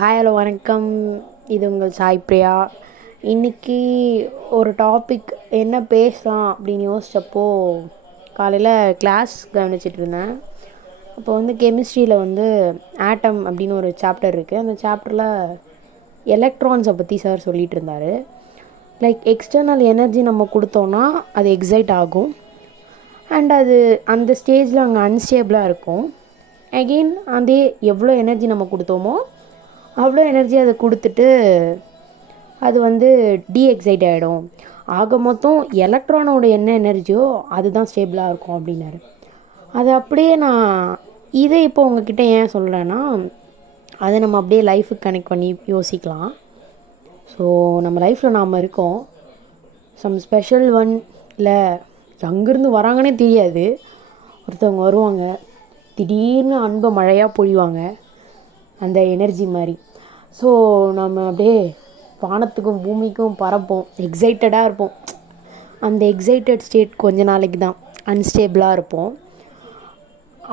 Hi hello வணக்கம். இது உங்கள் சாய் பிரியா. இன்றைக்கி ஒரு டாபிக் என்ன பேசலாம் அப்படின்னு யோசித்தப்போ காலையில் கிளாஸ் கவனிச்சிட்டு இருந்தேன். அப்போ கெமிஸ்ட்ரியில் ஆட்டம் அப்படின்னு ஒரு சாப்டர் இருக்குது. அந்த சாப்டரில் எலக்ட்ரான்ஸை பற்றி சார் சொல்லிகிட்டு இருந்தார். லைக் எக்ஸ்டர்னல் எனர்ஜி நம்ம கொடுத்தோன்னா அது எக்ஸைட் ஆகும் அண்ட் அது அந்த ஸ்டேஜில் அங்கே அன்ஸ்டேபிளாக இருக்கும். அகெயின் அதே எவ்வளோ எனர்ஜி நம்ம கொடுத்தோமோ அவ்வளோ எனர்ஜி அதை கொடுத்துட்டு அது டீஎக்ஸைட் ஆகிடும். ஆக மொத்தம் எலக்ட்ரானோட என்ன எனர்ஜியோ அதுதான் ஸ்டேபிளாக இருக்கும் அப்படின்னாரு. அது அப்படியே நான் இதை இப்போ உங்ககிட்ட ஏன் சொல்கிறேன்னா, அதை நம்ம அப்படியே லைஃபுக்கு கனெக்ட் பண்ணி யோசிக்கலாம். ஸோ நம்ம லைஃப்பில் நாம் இருக்கோம். சம் ஸ்பெஷல் ஒன் இல்லை எங்கேருந்து வராங்கன்னே தெரியாது. ஒருத்தவங்க வருவாங்க, திடீர்னு அன்பை மழையாக பொழிவாங்க, அந்த எனர்ஜி மாதிரி. ஸோ நம்ம அப்படியே வானத்துக்கும் பூமிக்கும் பறப்போம், எக்ஸைட்டடாக இருப்போம். அந்த எக்ஸைட்டட் ஸ்டேட் கொஞ்ச நாளைக்கு தான், அன்ஸ்டேபிளாக இருப்போம்.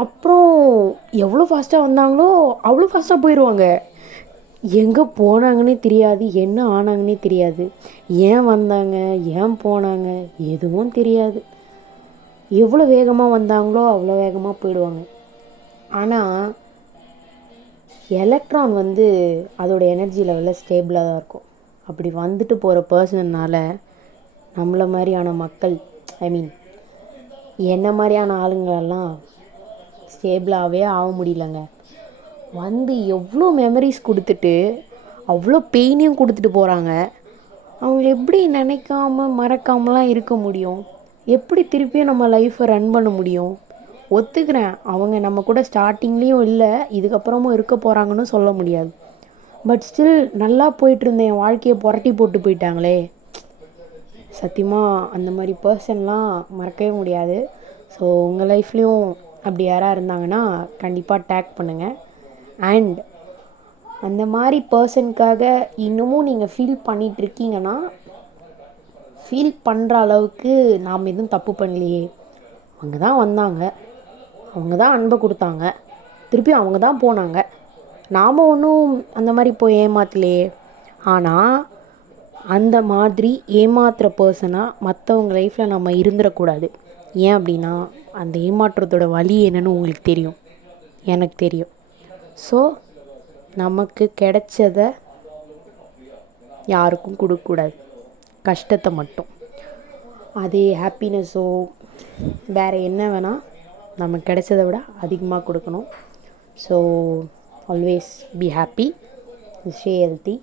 அப்புறம் எவ்வளோ ஃபாஸ்ட்டாக வந்தாங்களோ அவ்வளோ ஃபாஸ்ட்டாக போயிடுவாங்க. எங்கே போனாங்கன்னே தெரியாது, என்ன ஆனாங்கன்னே தெரியாது, ஏன் வந்தாங்க ஏன் போனாங்க எதுவும் தெரியாது. எவ்வளோ வேகமாக வந்தாங்களோ அவ்வளோ வேகமாக போயிடுவாங்க. ஆனால் எலக்ட்ரான் அதோட எனர்ஜி லெவலில் ஸ்டேபிளாக தான் இருக்கும். அப்படி வந்துட்டு போகிற பர்சன்னால் நம்மளை மாதிரியான மக்கள், என்ன மாதிரியான ஆளுங்களெல்லாம் ஸ்டேபிளாகவே ஆக முடியலங்க. எவ்வளோ மெமரிஸ் கொடுத்துட்டு அவ்வளோ பெயினையும் கொடுத்துட்டு போகிறாங்க. அவங்கள எப்படி நினைக்காம மறக்காமலாம் இருக்க முடியும்? எப்படி திருப்பியும் நம்ம லைஃப்பை ரன் பண்ண முடியும்? ஒத்துக்கிறேன், அவங்க நம்ம கூட ஸ்டார்டிங்லேயும் இல்லை, இதுக்கப்புறமும் இருக்க போகிறாங்கன்னு சொல்ல முடியாது. பட் ஸ்டில் நல்லா போயிட்டுருந்தேன், என் வாழ்க்கையை புரட்டி போட்டு போயிட்டாங்களே. சத்தியமாக அந்த மாதிரி பர்சன்லாம் மறக்கவே முடியாது. ஸோ உங்கள் லைஃப்லேயும் அப்படி யாராக இருந்தாங்கன்னா கண்டிப்பாக டேக் பண்ணுங்கள். அண்ட் அந்த மாதிரி பர்சனுக்காக இன்னமும் நீங்கள் ஃபீல் பண்ணிகிட்ருக்கீங்கன்னா, ஃபீல் பண்ணுற அளவுக்கு நாம் எதுவும் தப்பு பண்ணலையே. அவங்க தான் வந்தாங்க, அவங்க தான் அன்பை கொடுத்தாங்க, திருப்பி அவங்க தான் போனாங்க, நாம் ஒன்றும் அந்த மாதிரி போய் ஏமாற்றலையே. ஆனால் அந்த மாதிரி ஏமாத்துகிற பர்சனாக மற்றவங்க லைஃப்பில் நம்ம இருந்துடக்கூடாது. ஏன் அப்படின்னா, அந்த ஏமாற்றத்தோட வலி என்னன்னு உங்களுக்கு தெரியும், எனக்கு தெரியும். ஸோ நமக்கு கிடைச்சதை யாருக்கும் கொடுக்கக்கூடாது, கஷ்டத்தை மட்டும். அதே ஹாப்பினஸோ வேறு என்ன வேணால் நமக்கு கிடைச்சதை விட அதிகமாக கொடுக்கணும். So always be happy, stay healthy.